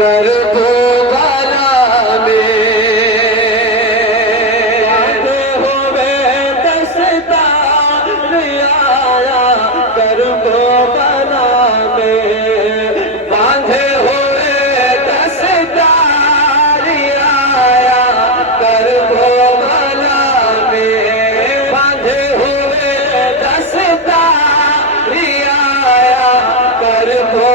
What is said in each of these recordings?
कर दो बाला में होवे दस्तार आया कर दो बाला में बांधे हुए दस्तार आया कर दो बाला में बांधे हुए दस्तार आया कर दो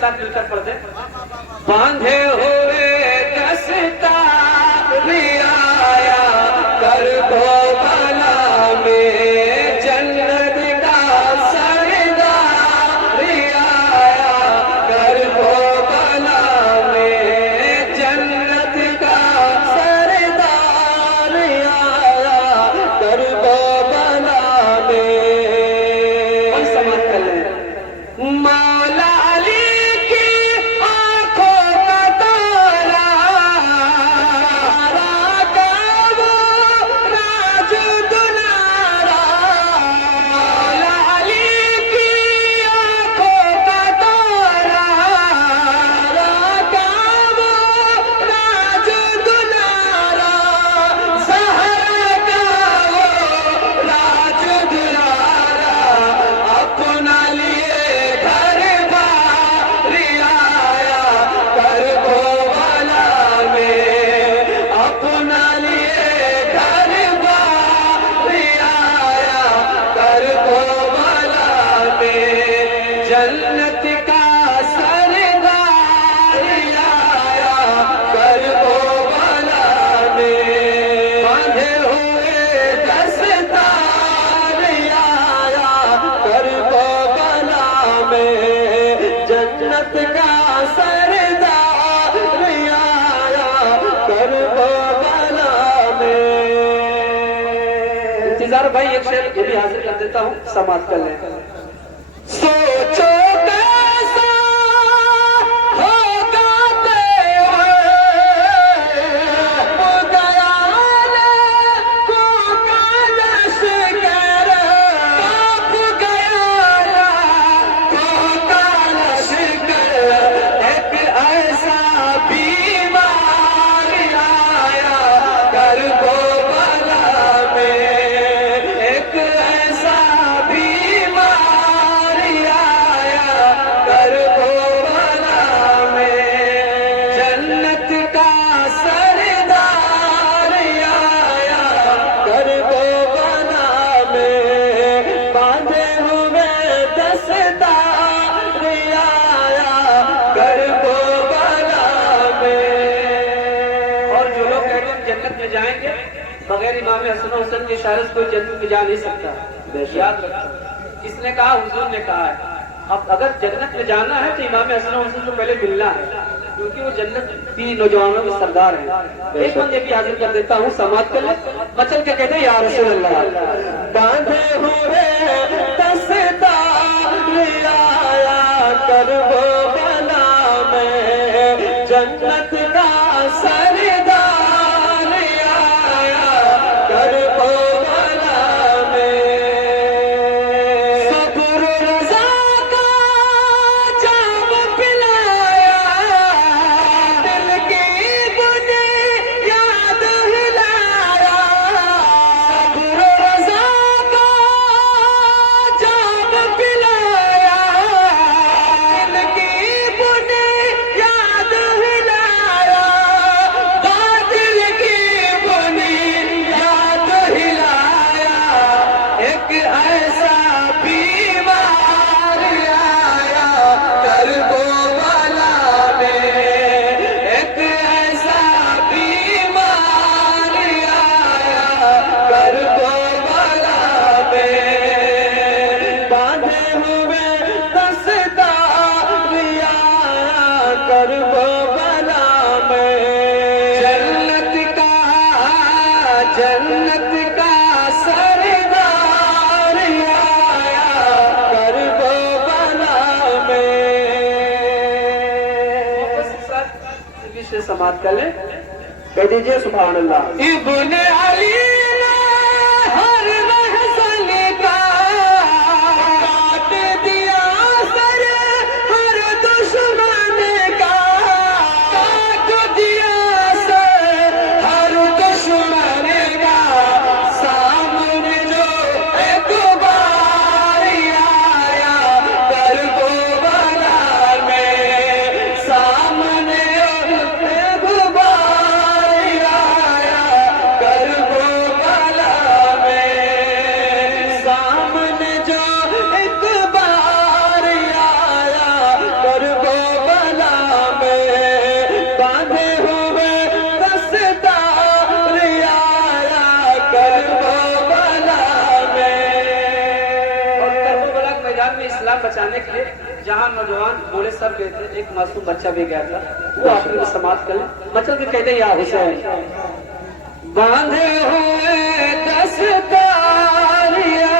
साथ मिलकर पढ़ते बांधे हुए दस्तार आया कर दो बाला में जन्नत का सरदार आया कर दो बाला में जन्नत का सरदार आया कर दो बाला में समाज कर ले मौला जन्नत का सरदार आया कर दो बाला में बांधे हुए दस्तार आया कर दो बाला में जन्नत का सरदार आया कर दो बाला में। इंतजार भाई एक शेर ये भी हासिल कर देता हूँ समाप्त कर लें। सोचो कैसा होगा तेरे दयाल को कालश कर आप गया को कालश कर एक ऐसा बीमार आया कर दो बाला में एक ऐसा जाएंगे बगैर इमाम हसन हुसैन की इशारत कोई जन्नत में जा नहीं सकता। याद रखो किसने कहा, हुजूर ने कहा है। अब अगर जन्नत में जाना है तो इमाम हसन हुसैन को पहले मिलना है क्योंकि वो जन्नत की नौजवानों में सरदार है। एक बंदे भी हाजिर कर देता हूँ समाज के लिए मचल के कहते या रसूल अल्लाह बांधे हुए दस्तार आया कर दो बाला में जन्नत का सरदार समाप्त कर ले। कह दीजिए सुभान अल्लाह। इब्ने अली ने हर महसन का काट दिया सर हर दुश्मन का, काट दिया सर हर दुश्मन का। सामने जो एक बार आया करबला में, सामने एक बार आया करबला में, सामने जो एक बार आया करबला में, बांधे हुए दस्तार आया करबला में। और करबला के मैदान में इस्लाम बचाने के लिए जहाँ नौजवान बूढ़े सब गए थे, एक मासूम बच्चा भी गया था, वो आखिर में समाप्त कर ले। मतलब कि कहते या हुसैन, बांधे हुए दस्तार आया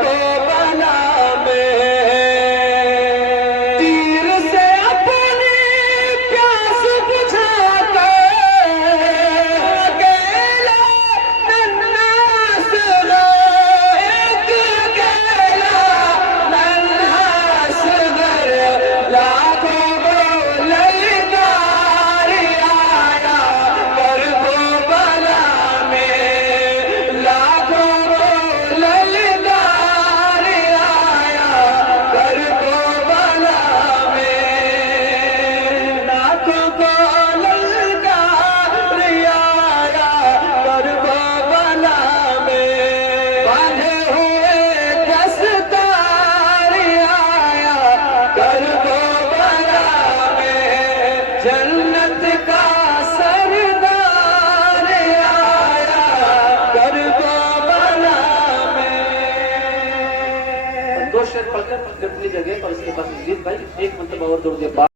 करबला में, तीर से अपनी प्यास बुझाकर अकेला नन्हा असगर, एक अकेला नन्हा असगर, लाखों को ललकार आया करबला में, लाखों को ललकार आया करबला में, लाखों को ललकार आया करबला में, बांधे हुए दस्तार आया करबला में, जन्नत का सरदार आया करबला में। दो शेर पढ़कर अपनी जगह पर, इसके बाद भाई एक मतलब और जोड़ दिया।